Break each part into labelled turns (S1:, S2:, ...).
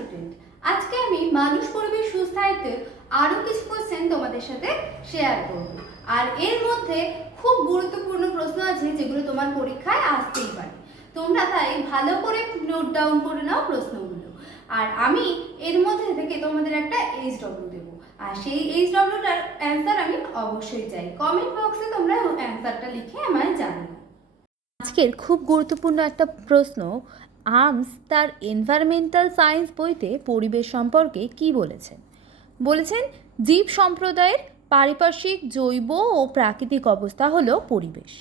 S1: Student আজকে আমি মানুষ পরিবেশ সুস্থায়িত্বের আরও কিছু কোশ্চেন তোমাদের সাথে শেয়ার করব। আর এর মধ্যে খুব গুরুত্বপূর্ণ প্রশ্ন আছে যেগুলো তোমার পরীক্ষায় আসতেই পারে। তোমরা তাই ভালো করে নোট ডাউন করে নাও প্রশ্নগুলো। আর আমি এর মধ্যে থেকে তোমাদের একটা এইচ ডব্লিউ দেবো। আর সেই এইচ ডব্লিউটার অ্যান্সার আমি অবশ্যই চাই। কমেন্ট বক্সে তোমরা অ্যান্সারটা লিখে আমায় জানিও।
S2: আজকের খুব গুরুত্বপূর্ণ একটা প্রশ্ন আর্মস তার এনভায়রনমেন্টাল সায়েন্স বইতে পরিবেশ সম্পর্কে কি বলেছেন? বলেছেন, জীব সম্প্রদায়ের পারিপার্শ্বিক, জৈব ও প্রাকৃতিক অবস্থা হলো পরিবেশ।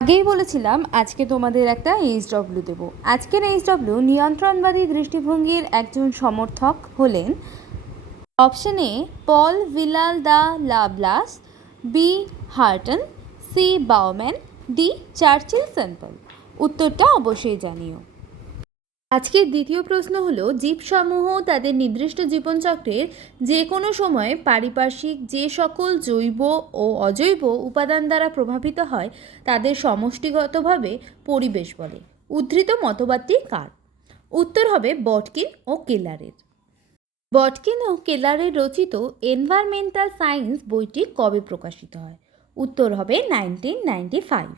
S2: আগেই বলেছিলাম, আজকে তোমাদের একটা এইচডব্লিউ দেবো। আজকের এইচডব্লিউ নিয়ন্ত্রণবাদী দৃষ্টিভঙ্গির একজন সমর্থক হলেন option A, Paul Vidal de la Blache, B, Hartshorne, C Bowman D, Churchill Semple উত্তরটা অবশ্যই জানিও। আজকের দ্বিতীয় প্রশ্ন হলো, জীবসমূহ তাদের নির্দিষ্ট জীবনচক্রের যে কোনো সময়ে পারিপার্শ্বিক যে সকল জৈব ও অজৈব উপাদান দ্বারা প্রভাবিত হয়, তাদের সমষ্টিগতভাবে পরিবেশ বলে। উদ্ধৃত মতবাদটি কার? উত্তর হবে বটকিন ও কেলারের। বটকিন ও কেলারের রচিত এনভায়রনমেন্টাল সায়েন্স বইটি কবে প্রকাশিত হয়? উত্তর হবে নাইনটিন নাইনটি ফাইভ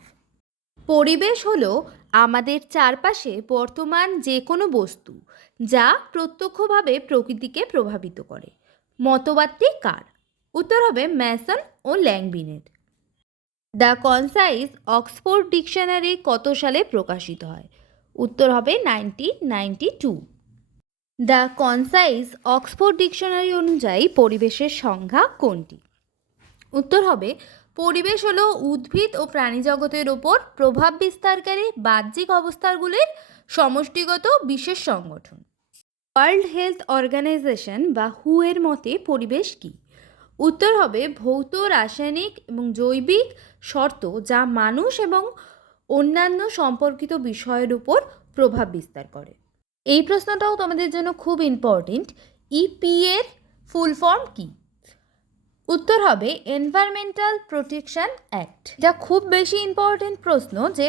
S2: পরিবেশ হলো আমাদের চারপাশে বর্তমান যে কোনো বস্তু যা প্রত্যক্ষভাবে প্রকৃতিকে প্রভাবিত করে। মতবাদটি কার? উত্তর হবে ম্যাসন ও ল্যাংবিনের দ্য কনসাইজ অক্সফোর্ড ডিকশনারি কত সালে প্রকাশিত হয়? উত্তর হবে nineteen ninety two. The concise Oxford dictionary অনুযায়ী পরিবেশের সংজ্ঞা কোনটি? উত্তর হবে, পরিবেশ হলো উদ্ভিদ ও প্রাণীজগতের ওপর প্রভাব বিস্তারকারী বাহ্যিক অবস্থাগুলির সমষ্টিগত বিশেষ সংগঠন। ওয়ার্ল্ড হেলথ অর্গানাইজেশন বা হু এর মতে পরিবেশ কী? উত্তর হবে, ভৌত, রাসায়নিক এবং জৈবিক শর্ত যা মানুষ এবং অন্যান্য সম্পর্কিত বিষয়ের উপর প্রভাব বিস্তার করে। এই প্রশ্নটাও তোমাদের জন্য খুব ইম্পর্টেন্ট ইপি এর ফুল ফর্ম কী? উত্তর হবে এনভায়রনমেন্টাল প্রোটেকশন অ্যাক্ট যা খুব বেশি ইম্পর্টেন্ট প্রশ্ন যে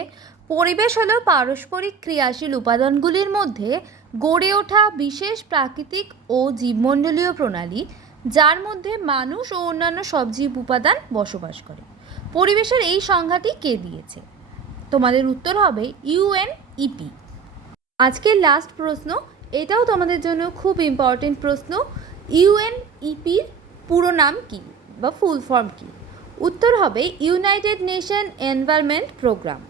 S2: পরিবেশ হলো পারস্পরিক ক্রিয়াশীল উপাদানগুলির মধ্যে গড়ে ওঠা বিশেষ প্রাকৃতিক ও জীবমণ্ডলীয় প্রণালী, যার মধ্যে মানুষ ও অন্যান্য সব জীব উপাদান বসবাস করে। পরিবেশের এই সংজ্ঞাটি কে দিয়েছে? তোমাদের উত্তর হবে ইউএনইপি আজকের লাস্ট প্রশ্ন, এটাও তোমাদের জন্য খুব ইম্পর্টেন্ট প্রশ্ন ইউএনইপির পুরো নাম কি বা ফুল ফর্ম কি? উত্তর হবে ইউনাইটেড নেশন এনভায়রনমেন্ট প্রোগ্রাম